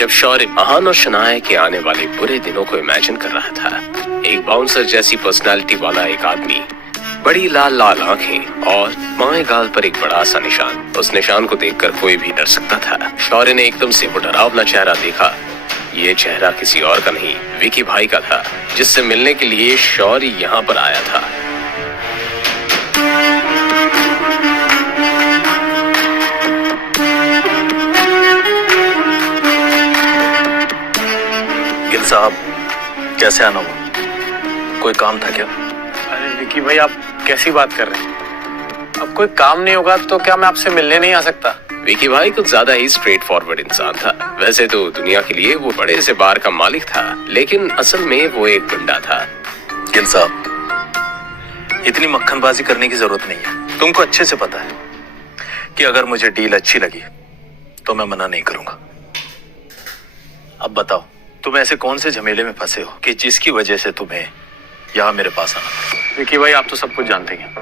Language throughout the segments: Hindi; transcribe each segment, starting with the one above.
जब शौर्य महान और शनाया के आने वाले बुरे दिनों को इमेजिन कर रहा था, एक बाउंसर जैसी पर्सनालिटी वाला एक आदमी, बड़ी लाल लाल आंखें और बाएं गाल पर एक बड़ा सा निशान, उस निशान को देखकर कोई भी डर सकता था। शौर्य ने एकदम से वो डरावना चेहरा देखा। ये चेहरा किसी और का नहीं, विकी भाई का था, जिससे मिलने के लिए शौर्य यहाँ पर आया था। गिल साहब, कैसे आना हुआ? कोई काम था क्या? अरे विकी भाई, आप कैसी बात कर रहे हैं? अब कोई काम नहीं होगा तो क्या मैं आपसे मिलने नहीं आ सकता? विकी भाई कुछ ज्यादा ही स्ट्रेट फॉरवर्ड इंसान था। वैसे तो दुनिया के लिए वो बड़े से बार का मालिक था, लेकिन असल में वो एक गुंडा था। गिल साहब, इतनी मक्खनबाजी करने की जरूरत नहीं है। तुमको अच्छे से पता है कि अगर मुझे डील अच्छी लगी तो मैं मना नहीं करूंगा। अब बताओ, तुम ऐसे कौन से झमेले में फंसे हो कि जिसकी वजह से तुम्हें यहाँ मेरे पास आना पड़ा? विकी भाई, आप तो सब कुछ जानते हैं,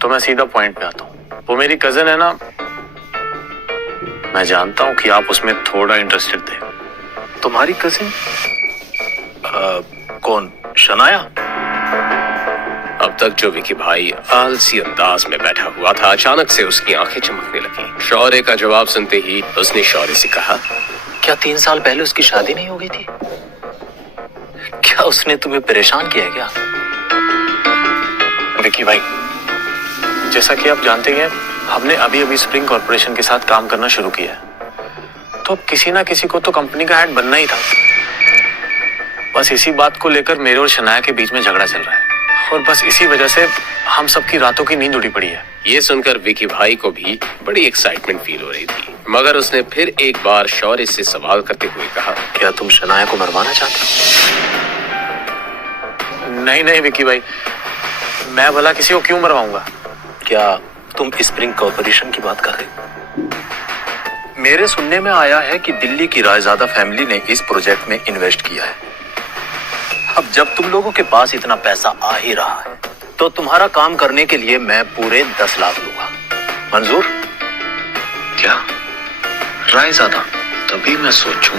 तो मैं सीधा पॉइंट पे आता हूँ। वो मेरी कजन है ना, मैं जानता हूँ कि आप उसमें थोड़ा इंटरेस्टेड थे। तुम्हारी कजिन? कौन? शनाया? अब तक जो विकी भाई आलसी अंदाज में बैठा हुआ था, अचानक से उसकी आंखें चमकने लगी। शौर्य का जवाब सुनते ही उसने शौर्य से कहा, क्या 3 साल पहले उसकी शादी नहीं हो गई थी? क्या उसने तुम्हें परेशान किया है क्या? विकी भाई, जैसा कि आप जानते हैं, हमने अभी अभी स्प्रिंग कॉर्पोरेशन के साथ काम करना शुरू किया है, तो किसी ना किसी को तो कंपनी का हेड बनना ही था। बस इसी बात को लेकर मेरे और शनाया के बीच में झगड़ा चल रहा है, और बस इसी वजह से हम सबकी रातों की नींद उड़ी पड़ी है। ये सुनकर विकी भाई को भी बड़ी एक्साइटमेंट फील हो रही थी, मगर उसने फिर एक बार शौर्य से सवाल करते हुए कहा, क्या तुम शनाया को मरवाना चाहते हो? नहीं नहीं विकी भाई, मैं भला किसी को क्यों मरवाऊंगा? क्या तुम स्प्रिंग कॉर्पोरेशन की बात कर रहे हो? मेरे सुनने में आया है कि दिल्ली की रायजादा फैमिली ने इस प्रोजेक्ट में इन्वेस्ट किया है। अब जब तुम लोगों के पास इतना पैसा आ ही रहा है, तो तुम्हारा काम करने के लिए मैं पूरे 10 लाख दूंगा। मंजूर? क्या रायजादा? तभी मैं सोचूं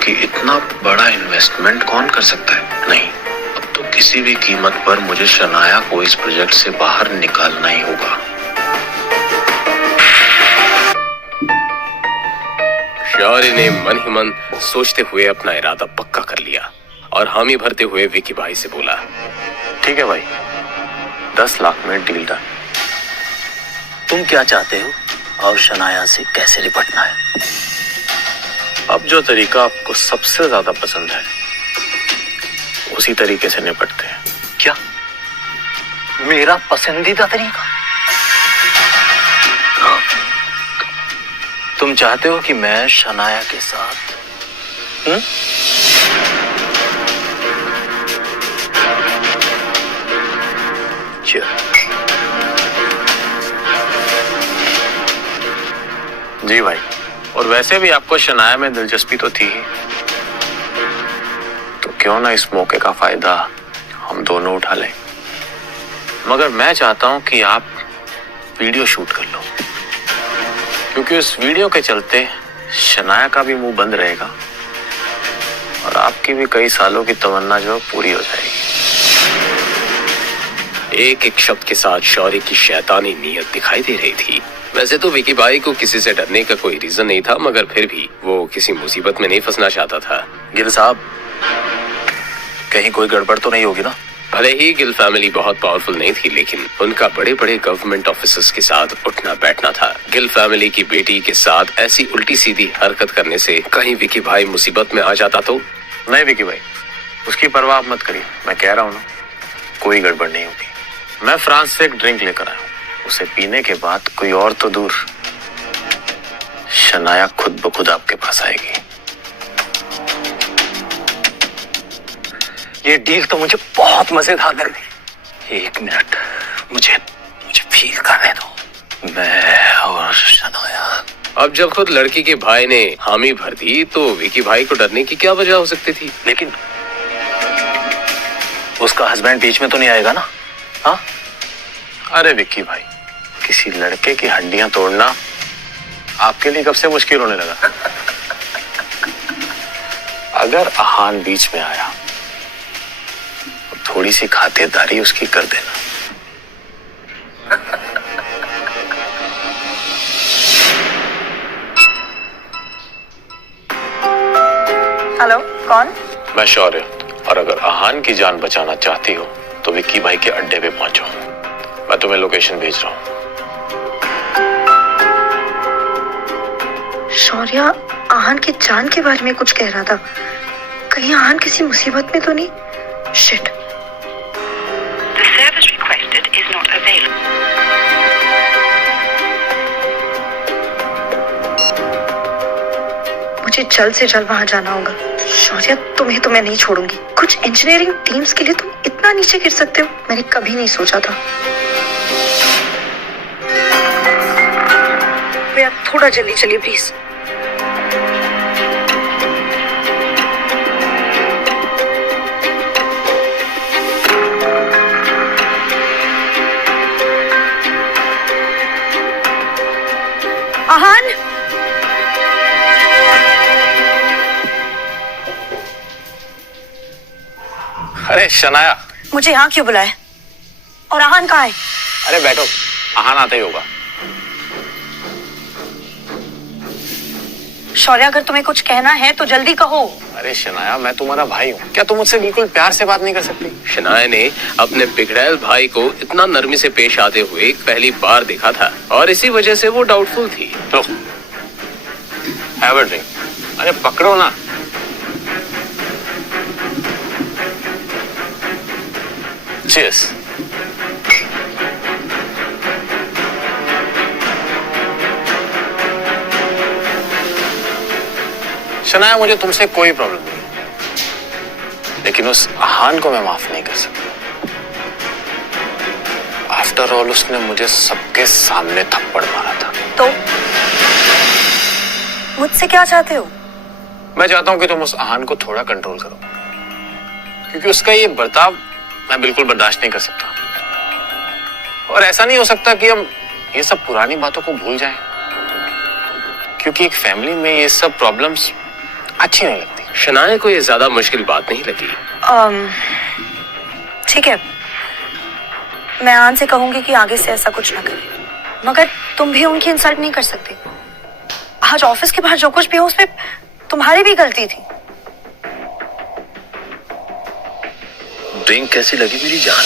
कि इतना बड़ा इन्वेस्टमेंट कौन कर सकता है। नहीं, अब तो किसी भी कीमत पर मुझे शनाया को इस प्रोजेक्ट से बाहर निकालना ही होगा। शौर्य ने मन ही मन सोचते हुए अपना इरादा पक्का कर लिया और हामी भरते हुए विकी भाई से बोला, ठीक है भाई, 10 लाख में डील डन। तुम क्या चाहते हो और शनाया से कैसे निपटना है? अब जो तरीका आपको सबसे ज्यादा पसंद है, उसी तरीके से निपटते हैं। क्या? मेरा पसंदीदा तरीका? हाँ। तुम चाहते हो कि मैं शनाया के साथ जी भाई, और वैसे भी आपको शनाया में दिलचस्पी तो थी ही, तो क्यों ना इस मौके का फायदा हम दोनों उठा लें। मगर मैं चाहता हूं कि आप वीडियो शूट कर लो, क्योंकि उस वीडियो के चलते शनाया का भी मुंह बंद रहेगा और आपकी भी कई सालों की तमन्ना जो पूरी हो जाएगी। एक एक शब्द के साथ शौर्य की शैतानी नीयत दिखाई दे रही थी। वैसे तो विकी भाई को किसी से डरने का कोई रीजन नहीं था, मगर फिर भी वो किसी मुसीबत में नहीं फंसना चाहता था। गिल साहब, कहीं कोई गड़बड़ तो नहीं होगी ना? भले ही गिल फैमिली बहुत पावरफुल नहीं थी, लेकिन उनका बड़े बड़े गवर्नमेंट ऑफिसर्स के साथ उठना बैठना था। गिल फैमिली की बेटी के साथ ऐसी उल्टी सीधी हरकत करने से कहीं विकी भाई मुसीबत में आ जाता तो? नहीं विकी भाई, उसकी परवाह मत करिए, मैं कह रहा हूं ना, कोई गड़बड़ नहीं होगी। मैं फ्रांस से एक ड्रिंक लेकर आया हूं, उसे पीने के बाद कोई और तो दूर, शनाया खुद ब खुद आपके पास आएगी। ये डील तो मुझे बहुत मजेदार लग रही। 1 मिनट, मुझे फील करने दो। मैं और शनाया। अब जब खुद लड़की के भाई ने हामी भर दी, तो विकी भाई को डरने की क्या वजह हो सकती थी? लेकिन उसका हस्बैंड बीच में तो नहीं आएगा ना? हाँ? अरे विक्की भाई, किसी लड़के की हड्डियां तोड़ना आपके लिए कब से मुश्किल होने लगा? अगर अहान बीच में आया तो थोड़ी सी खातिरदारी उसकी कर देना। हेलो, कौन? मैं शौर्य, और अगर अहान की जान बचाना चाहती हो तो विक्की भाई के अड्डे पे पहुंचो। मैं तुम्हें लोकेशन भेज रहा हूँ। शौर्य आहान की जान के बारे में कुछ कह रहा था। कहीं आहान किसी मुसीबत में तो नहीं? Shit. The service requested is not available. मुझे जल्द से जल्द वहां जाना होगा। शौर्य, तुम्हें तो मैं नहीं छोड़ूंगी। कुछ इंजीनियरिंग टीम्स के लिए तुम इतना नीचे गिर सकते हो, मैंने कभी नहीं सोचा था। भैया थोड़ा जल्दी चलिए प्लीज। आहान, अरे शनाया, मुझे यहाँ क्यों बुलाया? और आहान कहाँ है? अरे बैठो, अहान आता ही होगा। शौर्य, अगर तुम्हें कुछ कहना है तो जल्दी कहो। अरे शनाया, मैं तुम्हारा भाई हूँ, क्या तुम मुझसे बिल्कुल प्यार से बात नहीं कर सकती? शनाया ने अपने बिगड़ैल भाई को इतना नरमी से पेश आते हुए पहली बार देखा था और इसी वजह से वो डाउटफुल थी। लो, हैव अ ड्रिंक। अरे पकड़ो ना। Cheers. शनाया, मुझे तुमसे कोई प्रॉब्लम नहीं, लेकिन उस आहान को मैं माफ नहीं कर सकता। आफ्टर ऑल उसने मुझे सबके सामने थप्पड़ मारा था। तो मुझसे क्या चाहते हो? मैं चाहता हूं कि तुम उस आहान को थोड़ा कंट्रोल करो, क्योंकि उसका ये बर्ताव मैं बिल्कुल बर्दाश्त नहीं कर सकता। और ऐसा नहीं हो सकता कि हम ये सब पुरानी बातों को भूल जाएं, क्योंकि एक फैमिली में ये सब प्रॉब्लम्स अच्छी नहीं लगती। शनाया को ये ज्यादा मुश्किल बात नहीं लगी। ठीक है, मैं आन से कहूंगी कि आगे से ऐसा कुछ ना करे, मगर तुम भी उनकी इंसल्ट नहीं कर सकते। आज ऑफिस के बाहर जो कुछ भी हो उसमें तुम्हारी भी गलती थी। ड्रिंक कैसी लगी मेरी जान?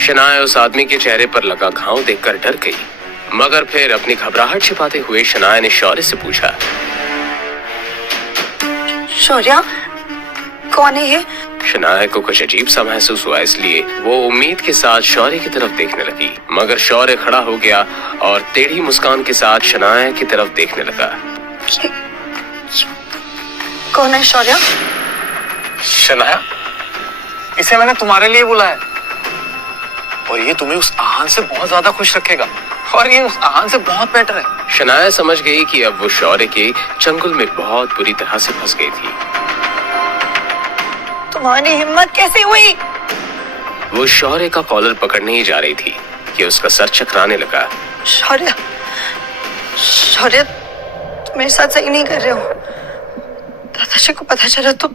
शनाया उस आदमी के चेहरे पर लगा घाव देखकर डर गई, मगर फिर अपनी घबराहट छिपाते हुए शनाया ने शौर्य से पूछा, शौर्य, कौन है ये? शनाया को कुछ अजीब सा महसूस हुआ, इसलिए वो उम्मीद के साथ शौर्य की तरफ देखने लगी, मगर शौर्य खड़ा हो गया और टेढ़ी मुस्कान के साथ शनाया की तरफ देखने लगा। कौन है शौर्य? शनाया, इसे मैंने तुम्हारे लिए बुलाया और ये तुम्हें उस आहान से बहुत ज्यादा खुश रखेगा और ये उस आहान से बहुत बेटर है। शनाया समझ गई कि अब वो शौर्य के चंगुल में बहुत बुरी तरह से फंस गई थी। तुम्हारी हिम्मत कैसे हुई? वो शौर्य का कॉलर पकड़ने ही जा रही थी कि उसका सर चकराने लगा। शौर्य, शौर्य, तुम मेरे साथ सही नहीं कर रहे हो। दादाजी को पता चला तो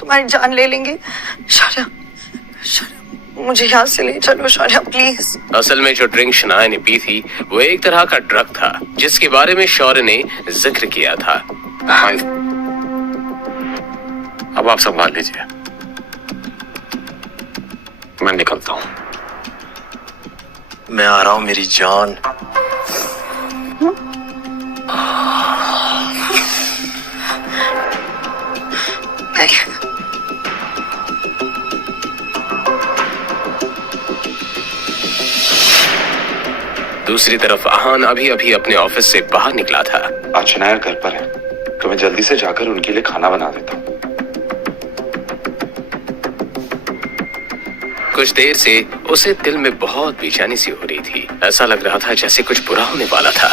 तुम्हारी जान ले लेंगे। शौर्य, शौर्य, मुझे यहाँ से ले चलो शौर्य, प्लीज। असल में जो ड्रिंक शनाया ने पी थी वो एक तरह का ड्रग था जिसके बारे में शौर्य ने जिक्र किया था। अब आप संभाल लीजिए, मैं निकलता हूं। मैं आ रहा हूं मेरी जान। दूसरी तरफ आहान अभी अभी अपने ऑफिस से बाहर निकला था। आज शनाया घर पर है तो मैं जल्दी से जाकर उनके लिए खाना बना देता हूँ। कुछ देर से उसे दिल में बहुत बेचैनी सी हो रही थी। ऐसा लग रहा था जैसे कुछ बुरा होने वाला था।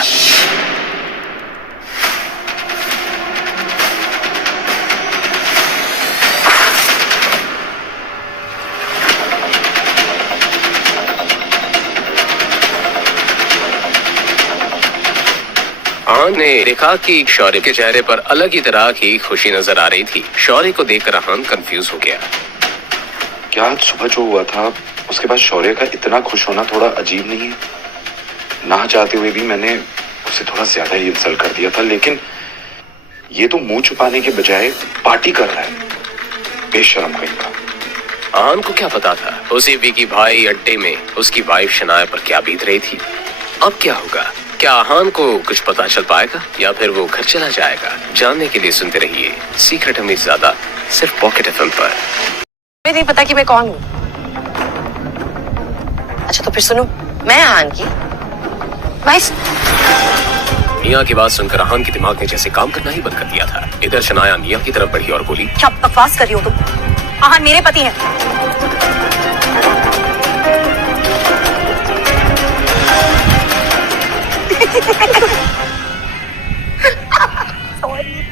आहान ने देखा कि शौर्य के चेहरे पर अलग ही तरह की खुशी नजर आ रही थी। शौर्य को देखकर आहान कंफ्यूज हो गया। क्या आज सुबह जो हुआ था उसके बाद शौर्य का इतना खुश होना थोड़ा अजीब नहीं है? ना चाहते हुए भी मैंने उसे थोड़ा ज्यादा ही इंसल्ट कर दिया था, लेकिन ये तो मुंह छुपाने के बजाय पार्टी कर रहा है, बेशर्म कहीं का। आहान को क्या पता था उसी विकी भाई अड्डे में उसकी वाइफ शनाया पर क्या बीत रही थी। अब क्या होगा? क्या आहान को कुछ पता चल पाएगा या फिर वो घर चला जाएगा? जानने के लिए सुनते रहिए सीक्रेट अमीरजादा, सिर्फ पॉकेट एफएम पर। मुझे नहीं पता कि मैं कौन हूँ। अच्छा तो फिर सुनो, मैं आहान की वाइफ। निया की बात सुनकर आहान के दिमाग ने जैसे काम करना ही बंद कर दिया था। इधर शनाया निया की तरफ बढ़ी और बोली, क्या बकवास कर रही हो तुम? आहान मेरे पति हैं।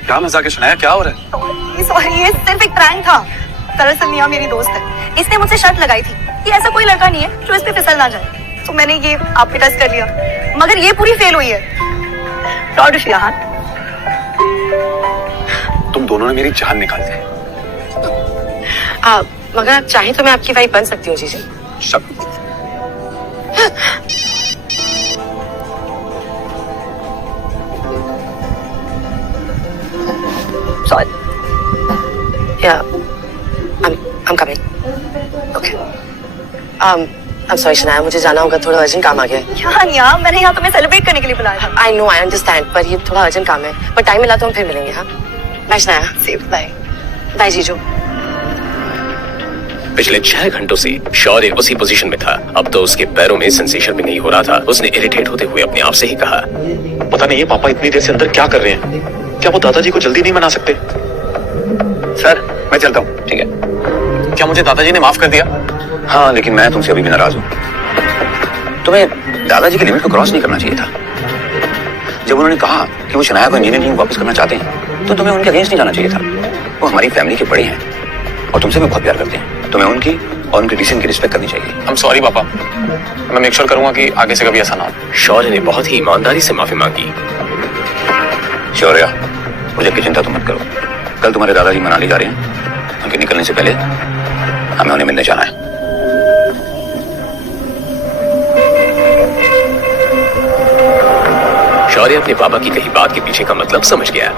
क्या मजाक है शनाया, क्या हो रहा है? सॉरी, ये सिर्फ एक प्रैंक था। दरअसल निया मेरी दोस्त है, इसने मुझसे शर्त लगाई थी कि ऐसा कोई लड़का नहीं है जो इस पे फिसल ना जाए, तो मैंने ये आप पे टेस्ट कर लिया, मगर ये पूरी फेल हुई है। Proud of you Aahan. तुम दोनों ने मेरी जान निकाल दी। मगर आप चाहें तो मैं आपकी वाइफ बन सकती हूँ जीजी। शक Sorry. Yeah, I'm coming. Okay. I'm sorry Shanaya, मुझे जाना होगा, थोड़ा अर्जेंट काम आ गया है। क्या निया, मैंने यहाँ तुम्हें सेलिब्रेट करने के लिए बुलाया था। I know, I understand, पर ये थोड़ा अर्जेंट काम है। पर टाइम मिला तो हम फिर मिलेंगे। हाँ, bye Shanaya. Safe bye. Bye जीजू। पिछले 6 घंटों से शौर्य उसी पोजीशन में था। अब तो उसके पैरों में सेंसेशन भी नहीं हो रहा था। उसने इरिटेट होते हुए अपने आप से ही कहा, पता नहीं ये पापा इतनी देर से अंदर क्या कर रहे हैं। क्या वो दादाजी को जल्दी नहीं मना सकते? सर मैं चलता हूँ। ठीक है। क्या मुझे दादाजी ने माफ कर दिया? हाँ, लेकिन मैं तुमसे अभी भी नाराज हूँ। तुम्हें दादाजी की लिमिट को क्रॉस नहीं करना चाहिए था। जब उन्होंने कहा कि वो शनाया को इंजीनियरिंग वापस करना चाहते हैं तो तुम्हें उनके अगेंस्ट नहीं जाना चाहिए था। वो हमारी फैमिली के बड़े हैं और तुमसे भी बहुत प्यार करते हैं। तुम्हें उनकी और उनके डिसीजन की रिस्पेक्ट करनी चाहिए। I'm sorry पापा, मैं मेक श्योर करूंगा कि आगे से कभी ऐसा ना हो। शौर्य ने बहुत ही ईमानदारी से माफी मांगी। शौर्या, प्रोजेक्ट की चिंता तुम मत करो। कल तुम्हारे दादाजी मनाली जा रहे हैं। उनके निकलने से पहले हमें उन्हें मिलने जाना है। शौर्य अपने पापा की कही बात के पीछे का मतलब समझ गया।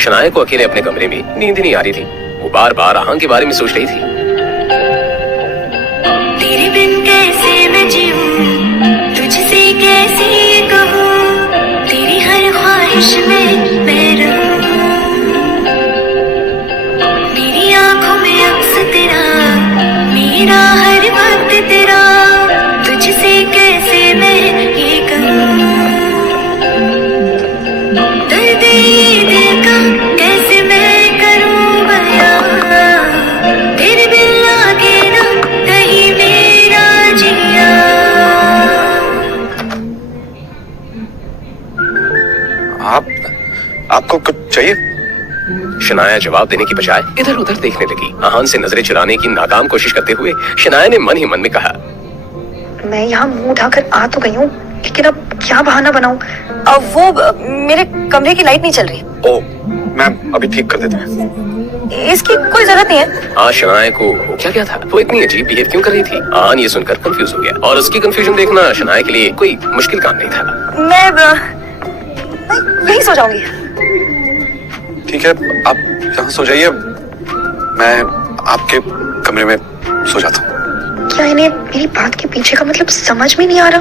शनाया को अकेले अपने कमरे में नींद नहीं आ रही थी। वो बार बार आहान के बारे में सोच रही थी। तेरे बिन कैसे मैं जीऊं, तुझसे कैसे ये कहूं, तेरी हर ख्वाहिश में मैं रहूं। मेरी आंखों में अक्स तेरा, मेरा हर वक्त तेरा, तुझसे कैसे मैं ये कहूं। दर्द ये दिल का कैसे मैं करूं बयां, तेरे बिन लागे ना कहीं मेरा जिया। आपको कुछ चाहिए? शनाया जवाब देने की बजाय इधर उधर देखने लगी। आहान से नजरें चुराने की नाकाम कोशिश करते हुए शनाया ने मन ही मन में कहा, मैं यहाँ मुंह उठाकर आ तो गई हूँ, लेकिन अब क्या बहाना बनाऊं? अब वो मेरे कमरे की लाइट नहीं चल रही। ओ, मैं अभी ठीक कर देता हूँ। इसकी कोई जरूरत नहीं है। आज शनाया को हो क्या था? वो इतनी अजीब बिहेव क्यों कर रही थी? आहान ये सुनकर कंफ्यूज हो गया और उसकी कंफ्यूजन देखना शनाया के लिए कोई मुश्किल काम नहीं था। मैं यही सो जाऊंगी। ठीक है, आप यहाँ सो जाइए, मैं आपके कमरे में सो जाता हूँ। क्या इन्हें मेरी बात के पीछे का मतलब समझ में नहीं आ रहा?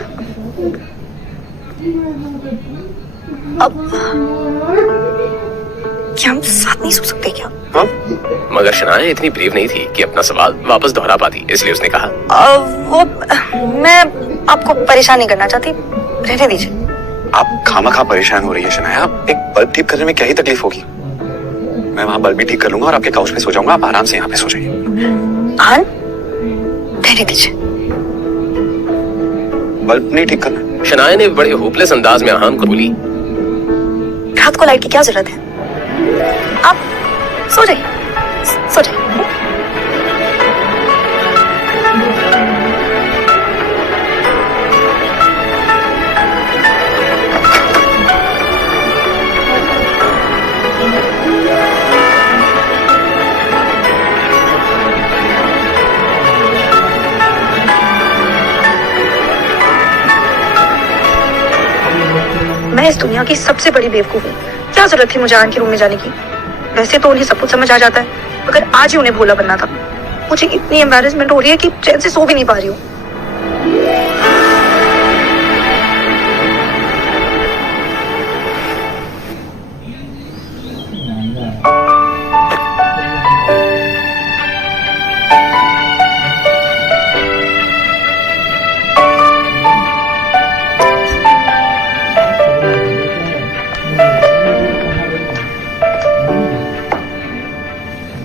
अब क्या हम साथ नहीं सो सकते क्या? हाँ? मगर शनाया इतनी ब्रेव नहीं थी कि अपना सवाल वापस दोहरा पाती, इसलिए उसने कहा, वो मैं आपको परेशान नहीं करना चाहती, रहने दीजिए। आप खामखा परेशान हो रही है शनाया। एक बल्ब ठीक करने में क्या ही तकलीफ होगी? मैं वहाँ बल्ब भी ठीक कर लूंगा और आपके काउच पे सो जाऊंगा। आप आराम से यहाँ पे सो जाइए। आहान, रहने दीजिए। बल्ब नहीं ठीक करना? शनाया ने बड़े होपलेस अंदाज में आहान को बोली, रात को लाइट की क्या जरूरत है? आप सो जाइए, सो जाइए। इस दुनिया की सबसे बड़ी बेवकूफ हूँ। क्या जरूरत थी मुझे आन के रूम में जाने की? वैसे तो उन्हें सब कुछ समझ आ जाता है, मगर आज ही उन्हें भोला बनना था। मुझे इतनी एम्बैरेसमेंट हो रही है कि चैन से सो भी नहीं पा रही हूँ।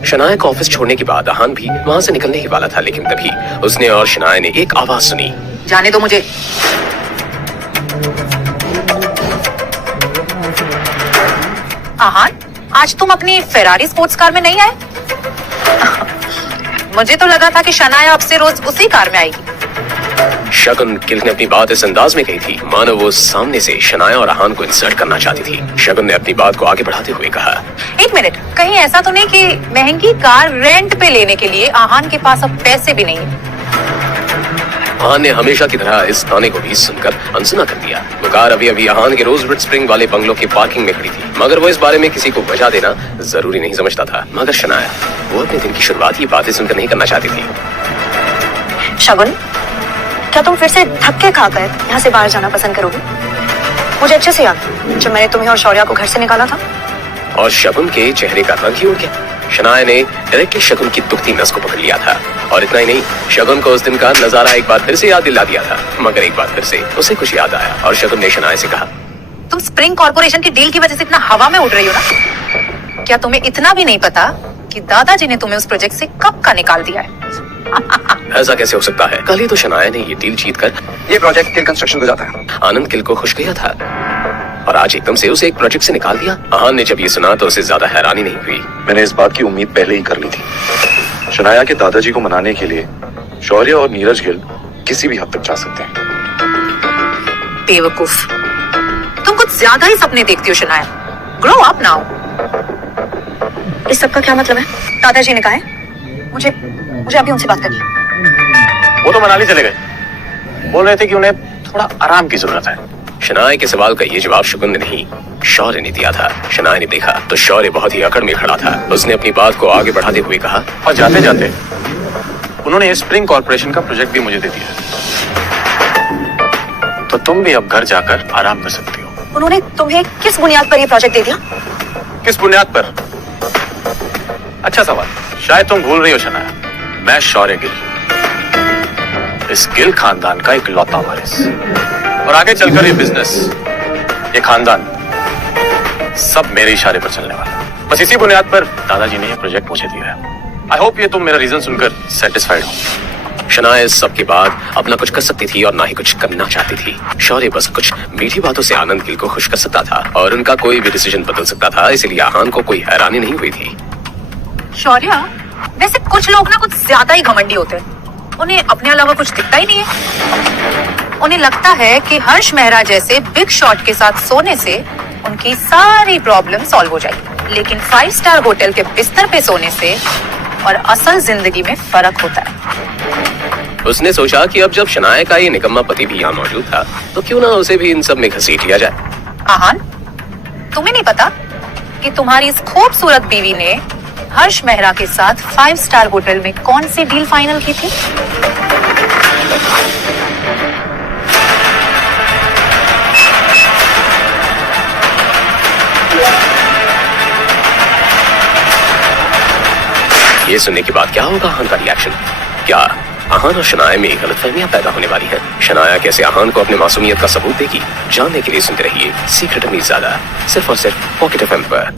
शनाया का ऑफिस छोड़ने के बाद आहान भी वहां से निकलने ही वाला था, लेकिन तभी उसने और शनाया ने एक आवाज सुनी। जाने दो मुझे। आहान, आज तुम अपनी फेरारी स्पोर्ट्स कार में नहीं आए? मुझे तो लगा था कि शनाया अब से रोज उसी कार में आएगी। शगुन गिल ने अपनी बात इस अंदाज में कही थी मानो वो सामने से शनाया और आहान को इंसल्ट करना चाहती थी। शगुन ने अपनी बात को आगे बढ़ाते हुए कहा, एक मिनट, कहीं ऐसा तो नहीं कि महंगी कार रेंट पे लेने के लिए आहान के पास अब पैसे भी नहीं है? आहान ने हमेशा की तरह इस ताने को भी सुनकर अनसुना कर दिया। वो कार अभी अभी आहान के रोजवुड स्प्रिंग वाले बंगलों की पार्किंग में खड़ी थी, मगर वो इस बारे में किसी को वजह देना जरूरी नहीं समझता था। मगर शनाया वो अपने दिन की शुरुआत ये बातें सुनकर नहीं करना चाहती थी। शगुन, क्या तुम फिर से धक्के खाकर यहाँ से बाहर जाना पसंद करोगे? मुझे अच्छे से याद जब मैंने तुम्हें और शौर्या को घर से निकाला था। और शगुन के चेहरे का रंग ही उड़ गया। शनाया ने डायरेक्टली शगुन की दुखती नस को पकड़ लिया था, और इतना ही नहीं, शगुन को उस दिन का नजारा एक बार फिर से याद दिला दिया था। मगर एक बार फिर से उसे कुछ याद आया और शगुन ने शनाया से कहा, तुम स्प्रिंग कॉर्पोरेशन की डील की वजह से इतना हवा में उड़ रही हो ना? क्या तुम्हें इतना भी नहीं पता कि दादाजी ने तुम्हें उस प्रोजेक्ट से कब का निकाल दिया है? ऐसा कैसे हो सकता है? कल ही तो शनाया ने ये डील जीतकर ये प्रोजेक्ट किल कंस्ट्रक्शन को जाता है। आनंद किल को खुश किया था, और आज एकदम से उसे एक प्रोजेक्ट से निकाल दिया। आहान ने जब ये सुना तो उसे ज्यादा हैरानी नहीं हुई। मैंने इस बात की उम्मीद पहले ही कर ली थी। शनाया के दादाजी को मनाने के लिए शौर्य और नीरज गिल किसी भी हद तक जा सकते हैं। बेवकूफ, तुम कुछ ज्यादा ही सपने देखती हो शनाया। Grow up now. इस सब का क्या मतलब है? दादाजी ने कहा है मुझे अभी उनसे बात करनी है। वो तो मनाली चले गए, बोल रहे थे कि उन्हें थोड़ा आराम की जरूरत है। शनाया के सवाल का ये जवाब शगुन ने नहीं, शौर्य ने दिया था। शनाया ने देखा तो शौर्य बहुत ही अकड़ में खड़ा था। उसने अपनी बात को आगे बढ़ाते हुए कहा, और जाते जाते उन्होंने स्प्रिंग कॉर्पोरेशन का प्रोजेक्ट भी मुझे दे दिया, तो तुम भी अब घर जाकर आराम कर सकती हो। उन्होंने तुम्हें किस बुनियाद पर ये प्रोजेक्ट दे दिया? किस बुनियाद पर? अच्छा सवाल। शायद तुम भूल रही हो शनाया, मैं शौर्य गिल, इस गिल खानदान का इकलौता वारिस, और आगे चलकर ये बिजनेस, ये खानदान सब मेरे इशारे पर चलने वाला। बस इसी बुनियाद पर दादाजी ने ये प्रोजेक्ट मुझे दिया है। आई होप ये तुम मेरा रीजन सुनकर सेटिस्फाइड हो। शनाया इस सब के बाद अपना कुछ कर सकती थी और ना ही कुछ करना चाहती थी। शौर्य बस कुछ मीठी बातों से आनंद गिल को खुश कर सकता था और उनका कोई भी डिसीजन बदल सकता था, इसलिए आहान को कोई हैरानी नहीं हुई थी। शौर्या, वैसे कुछ लोग ना कुछ ज्यादा ही घमंडी होते हैं। उन्हें अपने अलावा कुछ दिखता ही नहीं है। उन्हें लगता है कि हर्ष मेहरा जैसे बिग शॉट के साथ सोने से उनकी सारी प्रॉब्लम सॉल्व हो जाएगी, लेकिन 5 स्टार होटल के बिस्तर पे सोने से और असल जिंदगी में फर्क होता है। उसने सोचा कि अब जब शनाया का ये निकम्मा पति भी यहाँ मौजूद था तो क्यों ना उसे भी इन सब में घसीट लिया जाए। आहान, तुम्हें नहीं पता कि तुम्हारी इस खूबसूरत बीवी ने हर्ष मेहरा के साथ 5 स्टार होटल में कौन सी डील फाइनल की थी? ये सुनने के बाद क्या होगा आहान का रिएक्शन? क्या आहान और शनाया में गलतफहमियां पैदा होने वाली हैं? शनाया कैसे आहान को अपने मासूमियत का सबूत देगी? जानने के लिए सुनते रहिए सीक्रेट मीरजादा, सिर्फ और सिर्फ पॉकेट एफएम पर।